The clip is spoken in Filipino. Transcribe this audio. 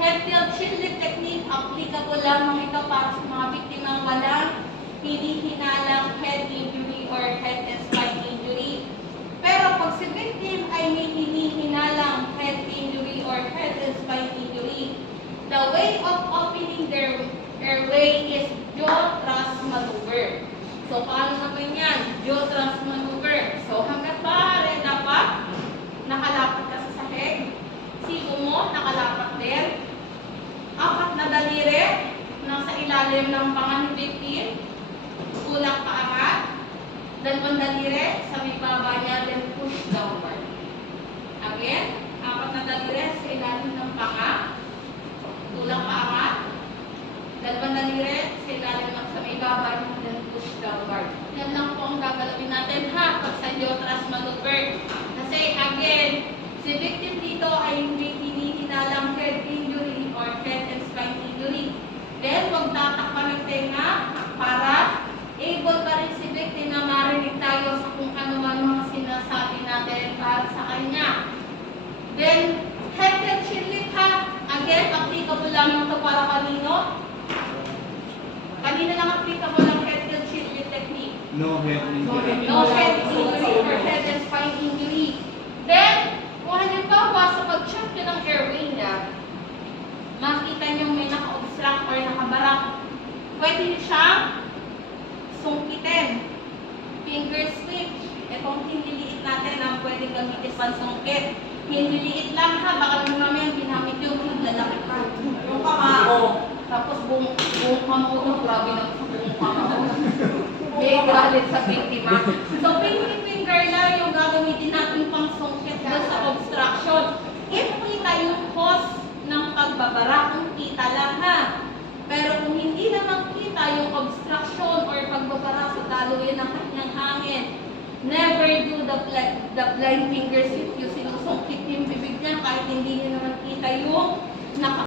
Head tilt chin lift technique, applicable lamang ito para sa mga biktimang walang hinihinalang head injury or head and spine injury. Pero pag si victim ay may hinihinalang head injury or head and spine injury, the way of opening their airway is jaw thrust maneuver. So, paano naman yan? Jaw thrust maneuver. So, hanggat maaari dapat nakalapat ka sa sahig. Sigo mo, nakalapat din. Apat na daliri, nasa ilalim ng panga ni victim. Tulak paangat. Dalawang daliri, sa may baba niya, then push downward. Again, apat na daliri sa ilalim ng panga. Tulak paangat. Dalawang daliri sa ilalim ng sa may baba niya, then push downward. Yan lang po ang gagalawin natin ha, pag sa jaw thrust maneuver. Kasi again, si victim dito ay may hinihinalang head injury or head and spine injury. Then, huwag tatakpan ng tenga para able pa rin si victim na marinig tayo sa kung ano man mga sinasabi natin para sa kanya. Then, head and chin lift ha. Again, applicable lang ito para kanino? Kanina lang applicable ang head and chin lift technique. No head injury. No head injury or head and spine injury. Then, kung halimbawa sa pag-check nyo ng airway niya, makita nyo may naka-obstruct or nakabarak, pwede nyo siyang sungkitin. Finger switch. Itong hiniliit natin ang pwedeng gamitin pansungkit. Hiniliit lang ha, baka naman mamaya ginamit yung lalaki pa. Yung kamao. Tapos buong kamao, grabe naman sa buong kamao. May galit sa biktima. So, pinky finger lang yung gagamitin natin pang sungkit doon sa obstruction. If kita yung cause ng pagbabara, kung kita lang ha. Pero kung hindi naman kita yung obstruction or pagbabara sa daluyan ng kanyang hangin, never do the blind fingers if you sinusungkit yung bibig niya kahit hindi niya naman kita yung